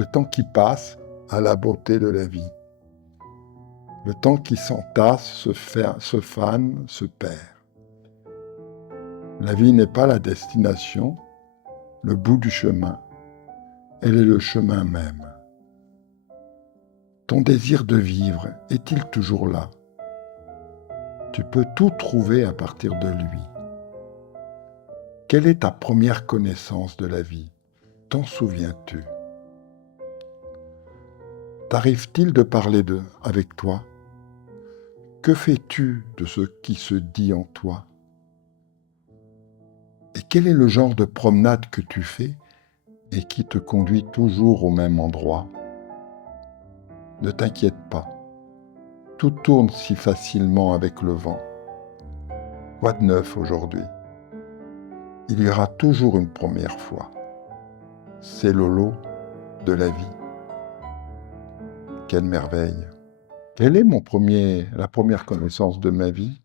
Le temps qui passe a la beauté de la vie. Le temps qui s'entasse, se fane, se perd. La vie n'est pas la destination, le bout du chemin. Elle est le chemin même. Ton désir de vivre est-il toujours là? Tu peux tout trouver à partir de lui. Quelle est ta première connaissance de la vie? T'en souviens-tu? T'arrive-t-il de parler avec toi? Que fais-tu de ce qui se dit en toi? Et quel est le genre de promenade que tu fais et qui te conduit toujours au même endroit? Ne t'inquiète pas, tout tourne si facilement avec le vent. Quoi de neuf aujourd'hui? Il y aura toujours une première fois. C'est le lot de la vie. Quelle merveille! Quelle est la première connaissance de ma vie?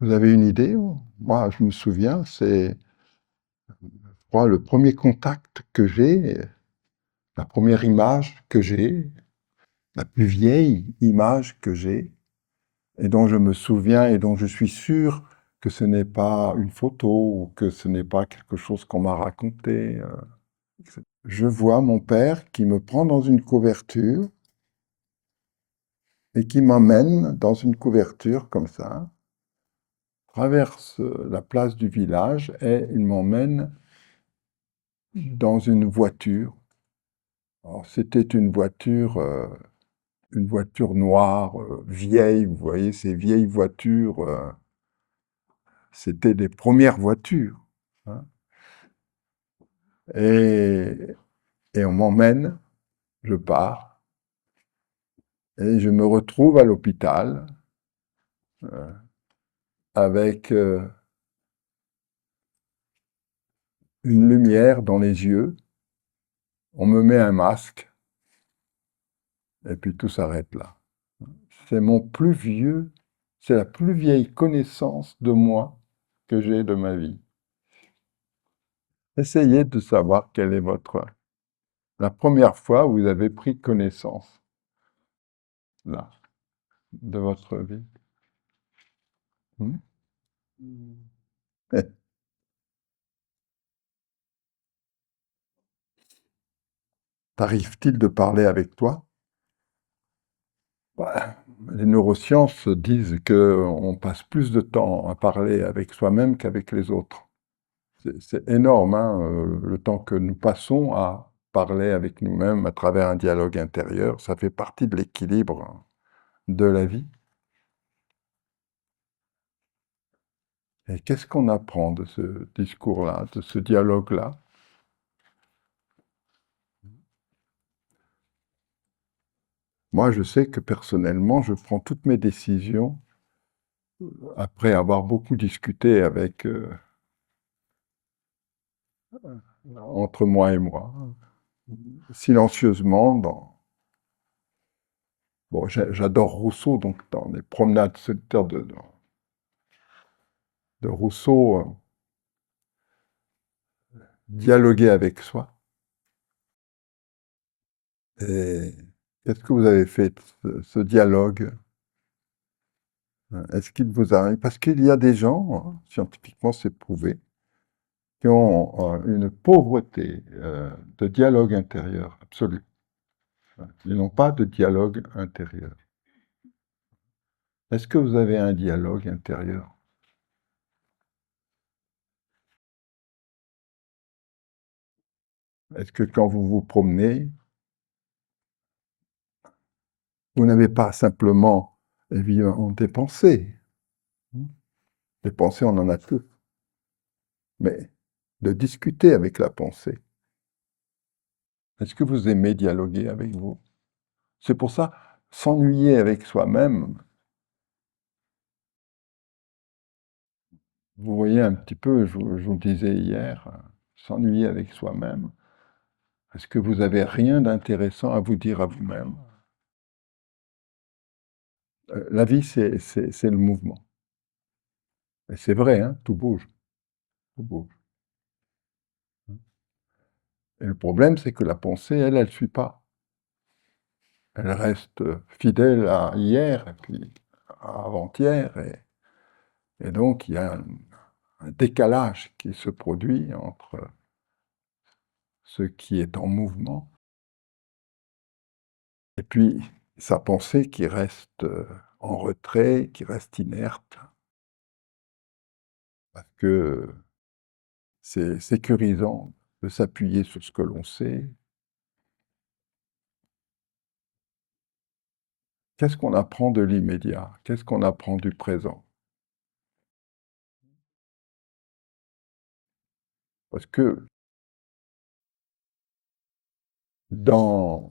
Vous avez une idée? Moi, je me souviens, c'est, je crois, le premier contact que j'ai, la première image que j'ai, la plus vieille image que j'ai, et dont je me souviens et dont je suis sûr que ce n'est pas une photo ou que ce n'est pas quelque chose qu'on m'a raconté. Je vois mon père qui me prend dans une couverture et qui m'emmène dans une couverture comme ça, traverse la place du village et il m'emmène dans une voiture. Alors, c'était une voiture noire, vieille, vous voyez, ces vieilles voitures, c'était des premières voitures, hein. Et, et on m'emmène, je pars, et je me retrouve à l'hôpital euh, avec une lumière dans les yeux, on me met un masque, et puis tout s'arrête là. C'est c'est la plus vieille connaissance de moi que j'ai de ma vie. Essayez de savoir quelle est la première fois où vous avez pris connaissance, là, de votre vie. Hmm. T'arrive-t-il de parler avec toi? Bah, les neurosciences disent qu'on passe plus de temps à parler avec soi-même qu'avec les autres. C'est énorme, hein, le temps que nous passons à parler avec nous-mêmes à travers un dialogue intérieur. Ça fait partie de l'équilibre de la vie. Et qu'est-ce qu'on apprend de ce discours-là, de ce dialogue-là? Moi, je sais que personnellement, je prends toutes mes décisions après avoir beaucoup discuté entre moi et moi, silencieusement. Bon, j'adore Rousseau, donc dans les promenades solitaires de Rousseau, dialoguer avec soi. Et qu'est-ce que vous avez fait de ce dialogue? Est-ce qu'il vous arrive? Parce qu'il y a des gens, hein, scientifiquement c'est prouvé, qui ont une pauvreté de dialogue intérieur absolue. Ils n'ont pas de dialogue intérieur. Est-ce que vous avez un dialogue intérieur? Est-ce que quand vous vous promenez, vous n'avez pas simplement, évidemment, des pensées? Les pensées, on en a tous. Mais de discuter avec la pensée. Est-ce que vous aimez dialoguer avec vous? C'est pour ça, s'ennuyer avec soi-même, vous voyez un petit peu, je vous le disais hier, s'ennuyer avec soi-même, est-ce que vous avez rien d'intéressant à vous dire à vous-même? La vie, c'est le mouvement. Et c'est vrai, hein, tout bouge, tout bouge. Et le problème, c'est que la pensée, elle ne suit pas. Elle reste fidèle à hier et puis à avant-hier. Et donc, il y a un décalage qui se produit entre ce qui est en mouvement et puis sa pensée qui reste en retrait, qui reste inerte, parce que c'est sécurisant de s'appuyer sur ce que l'on sait. Qu'est-ce qu'on apprend de l'immédiat? Qu'est-ce qu'on apprend du présent? Parce que dans,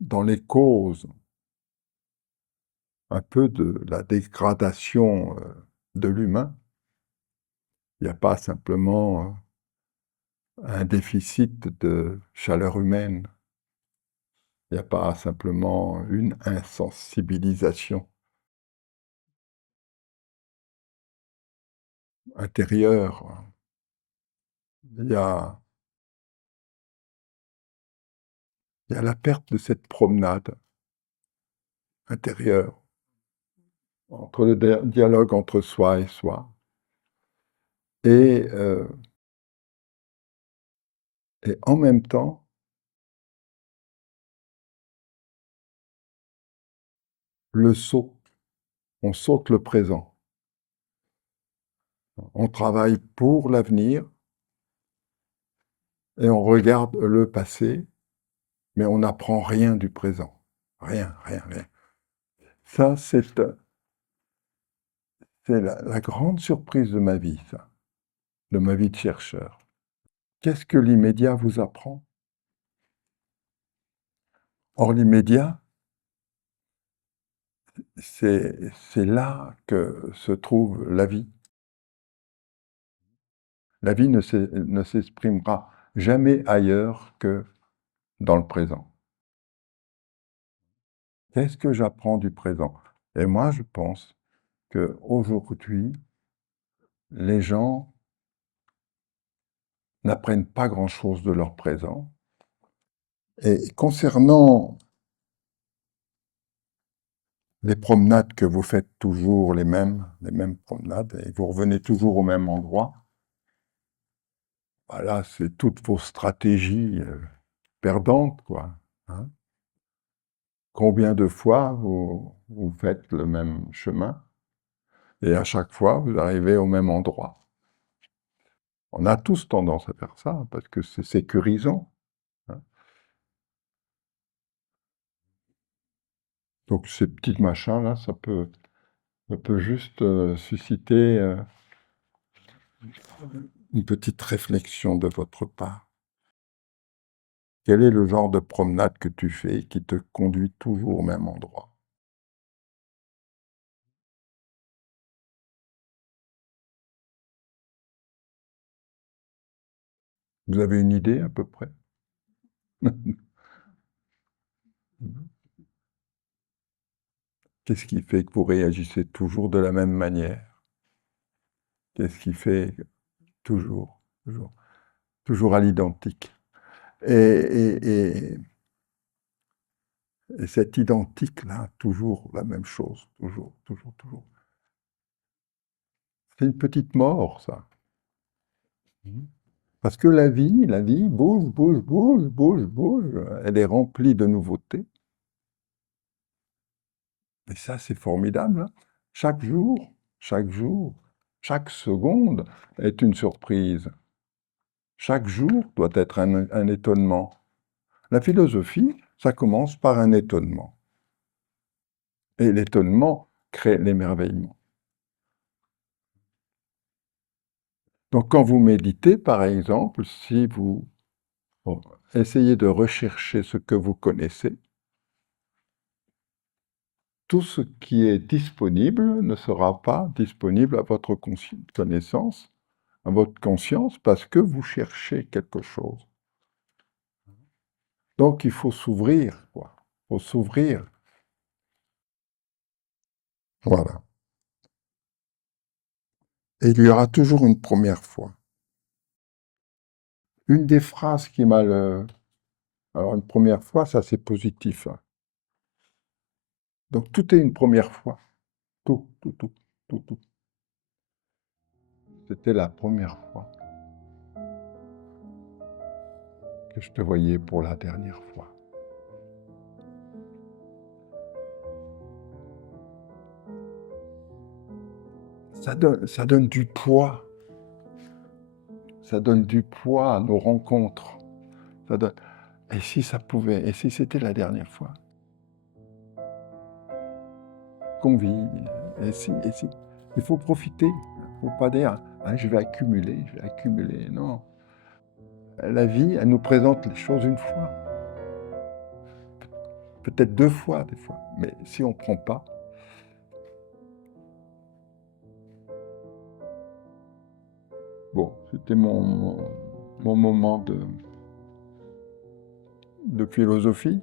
dans les causes un peu de la dégradation de l'humain, il n'y a pas simplement un déficit de chaleur humaine, il n'y a pas simplement une insensibilisation intérieure, il y a, il y a la perte de cette promenade intérieure, entre le dialogue entre soi et soi. Et, euh, et en même temps, le saut, on saute le présent. On travaille pour l'avenir et on regarde le passé, mais on n'apprend rien du présent. Rien, rien, rien. Ça, c'est la grande surprise de ma vie, ça, de ma vie de chercheur. Qu'est-ce que l'immédiat vous apprend? Or, l'immédiat, c'est là que se trouve la vie. La vie ne s'exprimera jamais ailleurs que dans le présent. Qu'est-ce que j'apprends du présent? Et moi, je pense qu'aujourd'hui, les gens n'apprennent pas grand-chose de leur présent. Et concernant les promenades que vous faites toujours les mêmes promenades, et vous revenez toujours au même endroit, voilà, c'est toutes vos stratégies perdantes, quoi. Hein. Combien de fois vous faites le même chemin et à chaque fois vous arrivez au même endroit? On a tous tendance à faire ça parce que c'est sécurisant. Hein. Donc ces petits machins-là, ça peut juste susciter une petite réflexion de votre part. Quel est le genre de promenade que tu fais qui te conduit toujours au même endroit? Vous avez une idée à peu près? Qu'est-ce qui fait que vous réagissez toujours de la même manière? Qu'est-ce qui fait que toujours, toujours, toujours à l'identique? Et, et cet identique-là, toujours la même chose, toujours, toujours, toujours. C'est une petite mort, ça. Mhm. Parce que la vie bouge, bouge, bouge, bouge, bouge. Elle est remplie de nouveautés. Et ça, c'est formidable. Hein. Chaque jour, chaque seconde est une surprise. Chaque jour doit être un étonnement. La philosophie, ça commence par un étonnement. Et l'étonnement crée l'émerveillement. Donc quand vous méditez, par exemple, si vous bon, essayez de rechercher ce que vous connaissez, tout ce qui est disponible ne sera pas disponible à votre connaissance, à votre conscience, parce que vous cherchez quelque chose. Donc il faut s'ouvrir, quoi. Il faut s'ouvrir. Voilà. Et il y aura toujours une première fois. Une des phrases qui m'a le... Alors, une première fois, ça c'est positif, hein. Donc, tout est une première fois. Tout, tout, tout, tout, tout. C'était la première fois que je te voyais pour la dernière fois. Ça donne du poids. Ça donne du poids à nos rencontres. Ça donne... Et si ça pouvait, et si c'était la dernière fois qu'on vit, et si, il faut profiter. Il ne faut pas dire, ah, je vais accumuler. Non. La vie, elle nous présente les choses une fois, peut-être deux fois des fois. Mais si on ne prend pas, bon, c'était mon moment de philosophie.